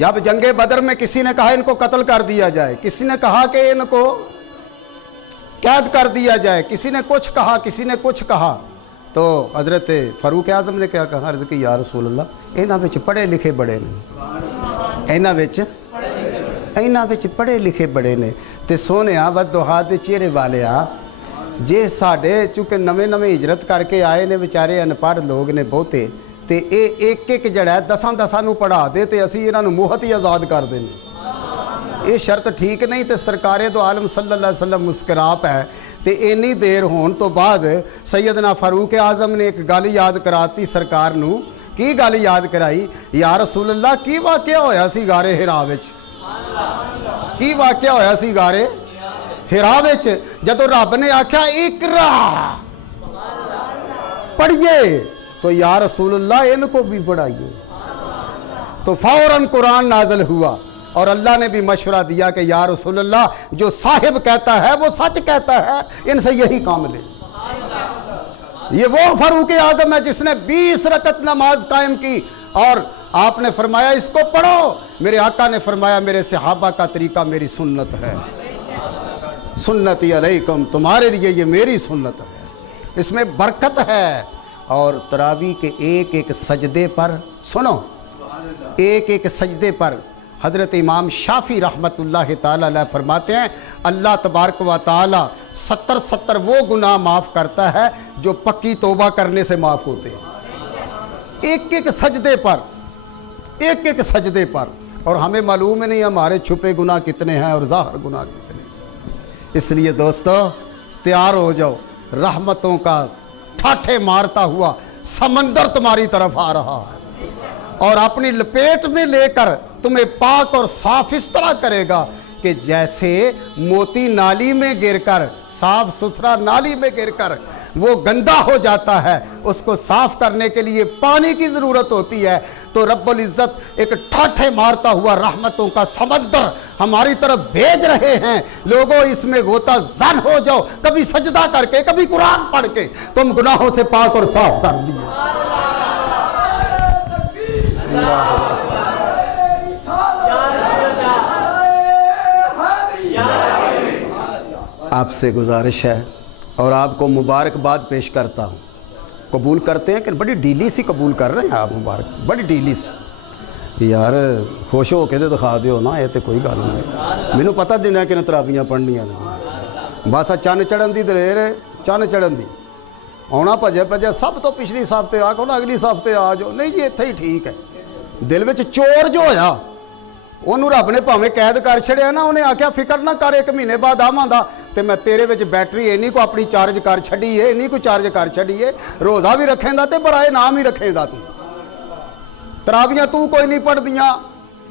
جب جنگ بدر میں کسی نے کہا ان کو قتل کر دیا جائے, کسی نے کہا کہ ان کو قید کر دیا جائے, کسی نے کچھ کہا, کسی نے کچھ کہا, تو حضرت فاروق اعظم نے کیا کہا؟ عرض کی یا رسول اللہ انہاں وچ پڑھے لکھے بڑے نے, انہاں وچ پڑھے لکھے بڑے نے. تے سونیا ودوہا دے چہرے والیا, جے ساڈے چونکہ نویں ہجرت کر کے آئے نے بیچارے ان پڑھ لوگ نے بہتے, تے اے ایک جڑا ہے 10 نوں پڑھا دے تے اسی انہاں نوں موہت ہی آزاد کر دینے. یہ شرط ٹھیک نہیں. تے سرکار دو عالم صلی اللہ علیہ وسلم مسکرا پے تے اینی دیر ہون تو بعد سیدنا فاروق اعظم نے ایک گل یاد کراتی سرکار نوں. کی گل یاد کرائی؟ یا رسول اللہ کی واقعہ ہویا سی غار حرا وچ, کی واقعہ ہویا سی غار حرا وچ جدوں رب نے آکھیا اقرا پڑھیے, تو یا رسول اللہ ان کو بھی پڑھائیے. تو فوراً قرآن نازل ہوا اور اللہ نے بھی مشورہ دیا کہ یا رسول اللہ جو صاحب کہتا ہے وہ سچ کہتا ہے, ان سے یہی کام لے. یہ وہ فاروق اعظم ہے جس نے 20 رکعت نماز قائم کی, اور آپ نے فرمایا اس کو پڑھو. میرے آقا نے فرمایا میرے صحابہ کا طریقہ میری سنت ہے, سنتی علیکم, تمہارے لیے یہ میری سنت ہے, اس میں برکت ہے. اور تراویح کے ایک سجدے پر سنو, ایک سجدے پر حضرت امام شافعی رحمت اللہ تعالیٰ علیہ فرماتے ہیں اللہ تبارک و تعالیٰ 70 وہ گناہ معاف کرتا ہے جو پکی توبہ کرنے سے معاف ہوتے ہیں. ایک سجدے پر, ایک سجدے پر. اور ہمیں معلوم ہی نہیں ہمارے چھپے گناہ کتنے ہیں اور ظاہر گناہ کتنے. اس لیے دوستو تیار ہو جاؤ, رحمتوں کا ٹھاٹھے مارتا ہوا سمندر تمہاری طرف آ رہا ہے, اور اپنی لپیٹ میں لے کر تمہیں پاک اور صاف اس طرح کرے گا کہ جیسے موتی نالی میں گر کر, صاف ستھرا نالی میں گر کر وہ گندا ہو جاتا ہے, اس کو صاف کرنے کے لیے پانی کی ضرورت ہوتی ہے. تو رب العزت ایک ٹھاٹھے مارتا ہوا رحمتوں کا سمندر ہماری طرف بھیج رہے ہیں. لوگوں اس میں غوطہ زن ہو جاؤ, کبھی سجدہ کر کے, کبھی قرآن پڑھ کے تم گناہوں سے پاک اور صاف کر دیے. آپ سے گزارش ہے اور آپ کو مبارکباد پیش کرتا ہوں. قبول کرتے ہیں کہ بڑی ڈیلی سی قبول کر رہے ہیں آپ, مبارک, بڑی ڈیلی سی. یار خوش ہو کے تو دکھا دیو نا, یہ تو کوئی گل نہیں. مینوں پتہ دینا کہ تراویحاں پڑھنیاں نے, بس چن چڑھن دی دلیر ہے, چن چڑھن دی آنا بھجے سب تو پچھلی صاف تے آ کے اگلی صاف تے آ جاؤ. نہیں جی اتنے ہی ٹھیک ہے. دل وچ چور جو ہویا انہوں رب نے پاویں قید کر چھڑیا نا, انہیں آکھیا فکر نہ کر, 1 مہینے بعد آواں تے میں تیرے وچ بیٹری اینی کو اپنی چارج کر چھڑی ہے, اینی کو چارج کر چھڑی ہے, روزہ بھی رکھیں دا تے برائے نام ہی رکھیں دا. تو تراویحاں تو کوئی نہیں پڑھ دیاں,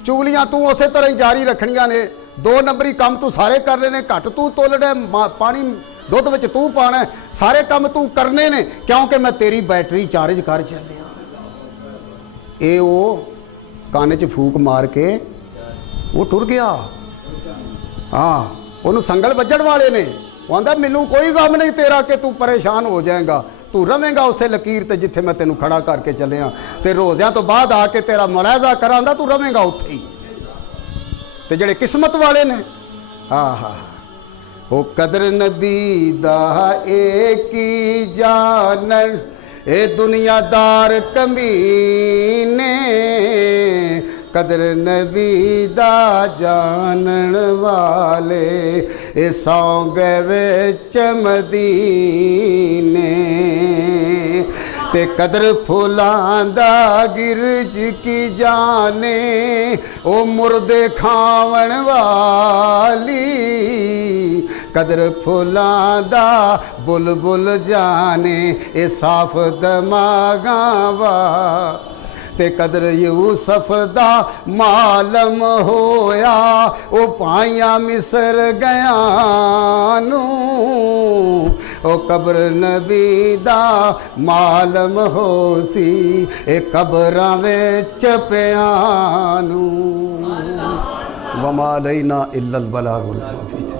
چگلیاں تو اسی طرح ہی جاری رکھنیاں نے, 2 نمبری کام تو سارے کر رہے نے, گھٹ تو تولنا ہے, پانی دودھ وچ تو پانا ہے, سارے کام تو کرنے نے کیونکہ میں تیری بیٹری چارج کر چلیا. اے او کانے چ پھوک مار کے وہ ٹر گیا. ہاں انہوں سنگل بجن والے نے, وہ آندا مینوں کوئی غم نہیں تیرا کہ تو پریشان ہو جائے گا, تو رہیں گا اسے لکیر تے جتھے میں تینوں کھڑا کر کے چلے ہاں, تے روزیاں تو بعد آ کے تیرا ملاحظہ کراں دا تو رہیں گا اتھے ہی. تے جڑے قسمت والے نے او قدر نبی دا ایک ہی جانن اے دنیا دار کمینے قدر نبی دا جانن والے اے سوں گئے وچ مدینے تے قدر پھولاں دا گرج کی جانے او مردے کھاون والی قدر پھولاں دا بلبل جانے اے صاف دماغاں وا تے قدر یوسف دا معلم ہویا او پائیاں مصر گیاں نو او قبر نبی دا معلم ہو سی اے قبراں وچ پیاں نو وما علینا الا البلاغ المبین